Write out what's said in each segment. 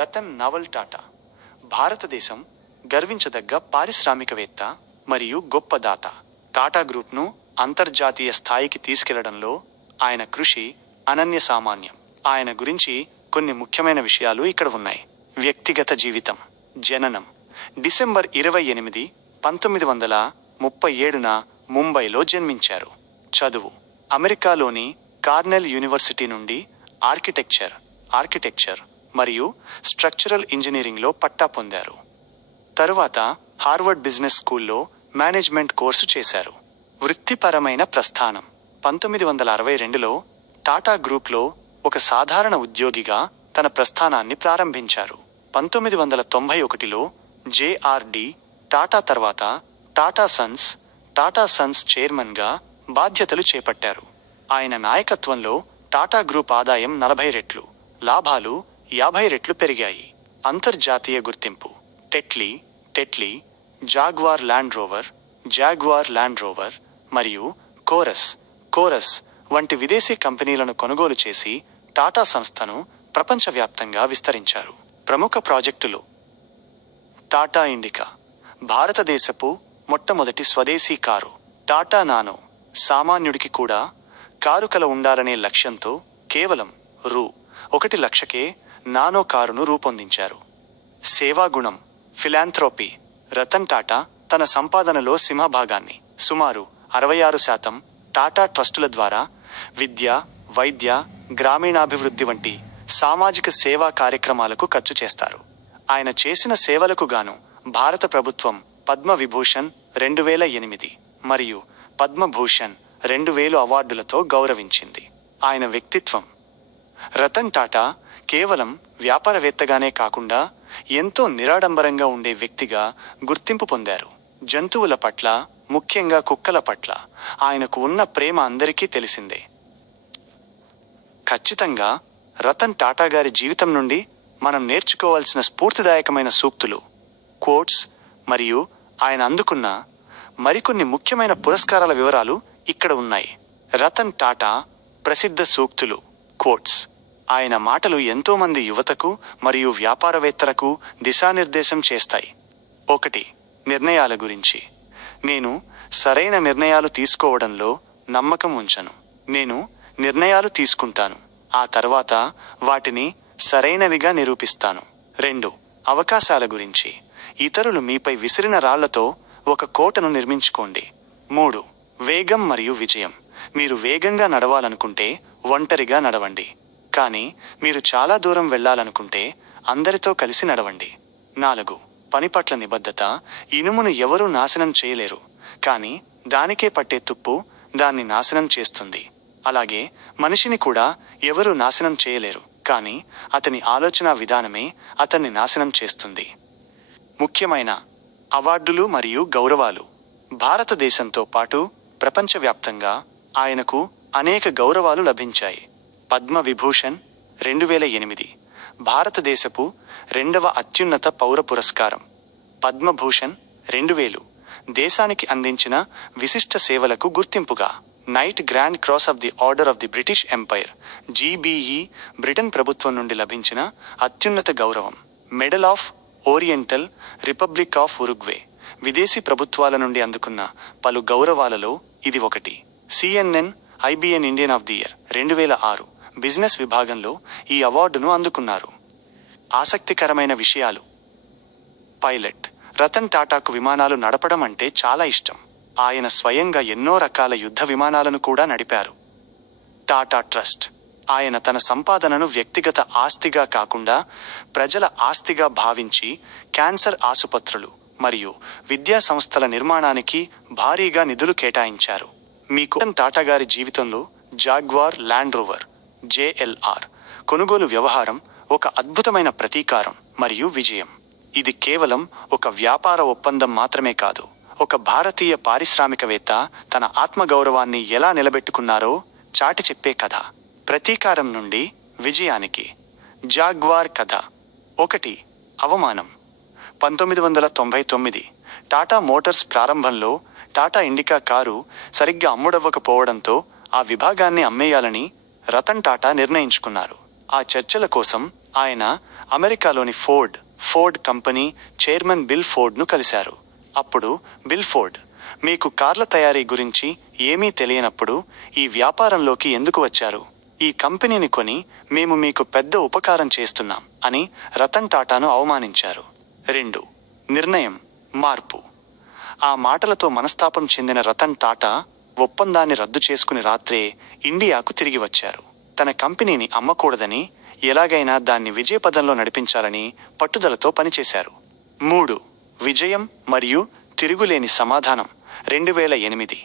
Ratan naval Tata భారతదేశం గర్వించదగ్గ పారిశ్రామికవేత్త మరియు గొప్ప దాత. టాటా గ్రూప్ను అంతర్జాతీయ స్థాయికి తీసుకెళ్లడంలో ఆయన కృషి అనన్య సామాన్యం. ఆయన గురించి కొన్ని ముఖ్యమైన విషయాలు ఇక్కడ ఉన్నాయి. వ్యక్తిగత జీవితం. జననం డిసెంబర్ 28, 1937న ముంబైలో జన్మించారు. చదువు అమెరికాలోని కార్నెల్ యూనివర్సిటీ నుండి ఆర్కిటెక్చర్ మరియు స్ట్రక్చరల్ ఇంజనీరింగ్లో పట్టా పొందారు. తరువాత హార్వర్డ్ బిజినెస్ స్కూల్లో మేనేజ్మెంట్ కోర్సు చేశారు. వృత్తిపరమైన ప్రస్థానం 1962లో టాటా గ్రూప్లో ఒక సాధారణ ఉద్యోగిగా తన ప్రస్థానాన్ని ప్రారంభించారు. 1991లో జేఆర్డి టాటా తర్వాత టాటా సన్స్ చైర్మన్గా బాధ్యతలు చేపట్టారు. ఆయన నాయకత్వంలో టాటా గ్రూప్ ఆదాయం 40 రెట్లు, లాభాలు 50 రెట్లు పెరిగాయి. అంతర్జాతీయ గుర్తింపు టెట్లీ, జాగ్వార్ ల్యాండ్ రోవర్ మరియు కోరస్ వంటి విదేశీ కంపెనీలను కొనుగోలు చేసి టాటా సంస్థను ప్రపంచవ్యాప్తంగా విస్తరించారు. ప్రముఖ ప్రాజెక్టులు: టాటా ఇండికా భారతదేశపు మొట్టమొదటి స్వదేశీ కారు. టాటా నానో సామాన్యుడికి కూడా కారు కల ఉండాలనే లక్ష్యంతో కేవలం రూ.1,00,000కే నానో కారును రూపొందించారు. సేవాగుణం ఫిలాంథ్రోపీ రతన్ టాటా తన సంపాదనలో సింహభాగాన్ని సుమారు 66% టాటా ట్రస్టుల ద్వారా విద్య, వైద్య, గ్రామీణాభివృద్ధి వంటి సామాజిక సేవా కార్యక్రమాలకు ఖర్చు చేస్తారు. ఆయన చేసిన సేవలకు గాను భారత ప్రభుత్వం పద్మవిభూషణ్ 2008 మరియు పద్మభూషణ్ 2000 అవార్డులతో గౌరవించింది. ఆయన వ్యక్తిత్వం: రతన్ టాటా కేవలం వ్యాపారవేత్తగానే కాకుండా ఎంతో నిరాడంబరంగా ఉండే వ్యక్తిగా గుర్తింపు పొందారు. జంతువుల పట్ల, ముఖ్యంగా కుక్కల పట్ల ఆయనకు ఉన్న ప్రేమ అందరికీ తెలిసిందే. ఖచ్చితంగా రతన్ టాటా గారి జీవితం నుండి మనం నేర్చుకోవాల్సిన స్ఫూర్తిదాయకమైన సూక్తులు, కోట్స్ మరియు ఆయన అందుకున్న మరికొన్ని ముఖ్యమైన పురస్కారాల వివరాలు ఇక్కడ ఉన్నాయి. రతన్ టాటా ప్రసిద్ధ సూక్తులు, కోట్స్. ఆయన మాటలు ఎంతోమంది యువతకు మరియు వ్యాపారవేత్తలకు దిశానిర్దేశం చేస్తాయి. 1. నిర్ణయాల గురించి. నేను సరైన నిర్ణయాలు తీసుకోవడంలో నమ్మకం ఉంచను. నేను నిర్ణయాలు తీసుకుంటాను, ఆ తర్వాత వాటిని సరైనవిగా నిరూపిస్తాను. 2. అవకాశాల గురించి. ఇతరులు మీపై విసిరిన రాళ్లతో ఒక కోటను నిర్మించుకోండి. 3. వేగం మరియు విజయం. మీరు వేగంగా నడవాలనుకుంటే ఒంటరిగా నడవండి, కానీ మీరు చాలా దూరం వెళ్ళాలనుకుంటే అందరితో కలిసి నడవండి. 4. పని పట్ల నిబద్ధత. ఇనుమును ఎవరూ నాశనం చేయలేరు, కానీ దానికే పట్టే తుప్పు దాన్ని నాశనం చేస్తుంది. అలాగే మనిషిని కూడా ఎవరూ నాశనం చేయలేరు, కానీ అతని ఆలోచన విధానమే అతన్ని నాశనం చేస్తుంది. ముఖ్యమైన అవార్డులు మరియు గౌరవాలు. భారతదేశంతో పాటు ప్రపంచవ్యాప్తంగా ఆయనకు అనేక గౌరవాలు లభించాయి. పద్మవిభూషణ్ 2008 భారతదేశపు 2వ అత్యున్నత పౌర పురస్కారం. పద్మభూషణ్ 2000 దేశానికి అందించిన విశిష్ట సేవలకు గుర్తింపుగా. Night grand cross of the order of the British empire (GBE) Britain ప్రభుత్వం నుండి లభించిన అత్యున్నత గౌరవం. Medal of oriental republic of Uruguay విదేశీ ప్రభుత్వాల నుండి అందుకున్న పలు గౌరవాలలో ఇది ఒకటి. CNN IBN Indian of the year 2006 business విభాగంలో ఈ అవార్డును అందుకున్నారు. ఆసక్తికరమైన విషయాలు. పైలట్. రతన్ టాటాకు విమానాలు నడపడం అంటే చాలా ఇష్టం. ఆయన స్వయంగా ఎన్నో రకాల యుద్ధ విమానాలను కూడా నడిపారు. టాటా ట్రస్ట్. ఆయన తన సంపాదనను వ్యక్తిగత ఆస్తిగా కాకుండా ప్రజల ఆస్తిగా భావించి క్యాన్సర్ ఆసుపత్రులు మరియు విద్యా సంస్థల నిర్మాణానికి భారీగా నిధులు కేటాయించారు. మీకు టాటా గారి జీవితంలో జాగ్వార్ ల్యాండ్ రోవర్ JLR కొనుగోలు వ్యవహారం ఒక అద్భుతమైన ప్రతీకారం మరియు విజయం. ఇది కేవలం ఒక వ్యాపార ఒప్పందం మాత్రమే కాదు, ఒక భారతీయ పారిశ్రామికవేత్త తన ఆత్మగౌరవాన్ని ఎలా నిలబెట్టుకున్నారో చాటి చెప్పే కథ. ప్రతీకారం నుండి విజయానికి. జాగ్వార్ కథ. 1. అవమానం. 1999 టాటా మోటార్స్ ప్రారంభంలో టాటా ఇండికా కారు సరిగ్గా అమ్ముడవ్వకపోవడంతో ఆ విభాగాన్ని అమ్మేయాలని రతన్ టాటా నిర్ణయించుకున్నారు. ఆ చర్చల కోసం ఆయన అమెరికాలోని ఫోర్డ్ కంపెనీ చైర్మన్ బిల్ ఫోర్డ్ను కలిశారు. అప్పుడు బిల్ ఫోర్డ్, మీకు కార్ల తయారీ గురించి ఏమీ తెలియనప్పుడు ఈ వ్యాపారంలోకి ఎందుకు వచ్చారు? ఈ కంపెనీని కొని మేము మీకు పెద్ద ఉపకారం చేస్తున్నాం అని రతన్ టాటాను అవమానించారు. 2. నిర్ణయం, మార్పు. ఆ మాటలతో మనస్తాపం చెందిన రతన్ టాటా ఒప్పందాన్ని రద్దు చేసుకుని రాత్రే ఇండియాకు తిరిగి వచ్చారు. తన కంపెనీని అమ్మకూడదని, ఎలాగైనా దాన్ని విజయపథంలో నడిపించాలని పట్టుదలతో పనిచేశారు. 3. విజయం మరియు తిరుగులేని సమాధానం. 2008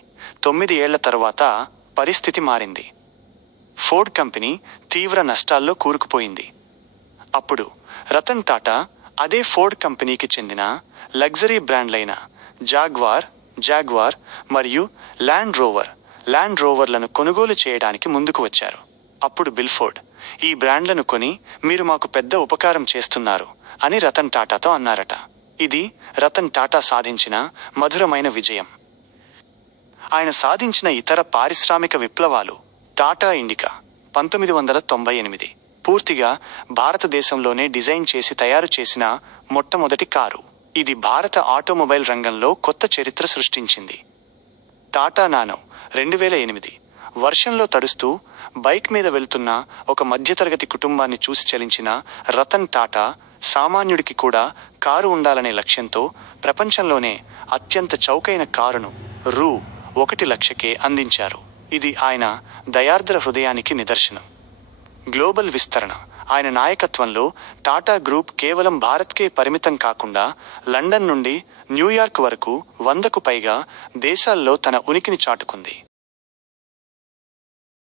9 ఏళ్ల తర్వాత పరిస్థితి మారింది. ఫోర్డ్ కంపెనీ తీవ్ర నష్టాల్లో కూరుకుపోయింది. అప్పుడు రతన్ టాటా అదే ఫోర్డ్ కంపెనీకి చెందిన లగ్జరీ బ్రాండ్లైన జాగ్వార్ మరియు ల్యాండ్ రోవర్లను కొనుగోలు చేయడానికి ముందుకు వచ్చారు. అప్పుడు బిల్ ఫోర్డ్, ఈ బ్రాండ్లను కొని మీరు మాకు పెద్ద ఉపకారం చేస్తున్నారు అని రతన్ టాటాతో అన్నారట. ఇది రతన్ టాటా సాధించిన మధురమైన విజయం. ఆయన సాధించిన ఇతర పారిశ్రామిక విప్లవాలు. టాటా ఇండికా 1998 పూర్తిగా భారతదేశంలోనే డిజైన్ చేసి తయారు చేసిన మొట్టమొదటి కారు. ఇది భారత ఆటోమొబైల్ రంగంలో కొత్త చరిత్ర సృష్టించింది. టాటా నానో 2008 వర్షంలో తడుస్తూ బైక్ మీద వెళ్తున్న ఒక మధ్యతరగతి కుటుంబాన్ని చూసి చలించిన రతన్ టాటా సామాన్యుడికి కూడా కారు ఉండాలనే లక్ష్యంతో ప్రపంచంలోనే అత్యంత చౌకైన కారును రూ.1,00,000కే అందించారు. ఇది ఆయన దయార్ద్ర హృదయానికి నిదర్శనం. గ్లోబల్ విస్తరణ. ఆయన నాయకత్వంలో టాటా గ్రూప్ కేవలం భారత్కే పరిమితం కాకుండా లండన్ నుండి న్యూయార్క్ వరకు 100కు పైగా దేశాల్లో తన ఉనికిని చాటుకుంది.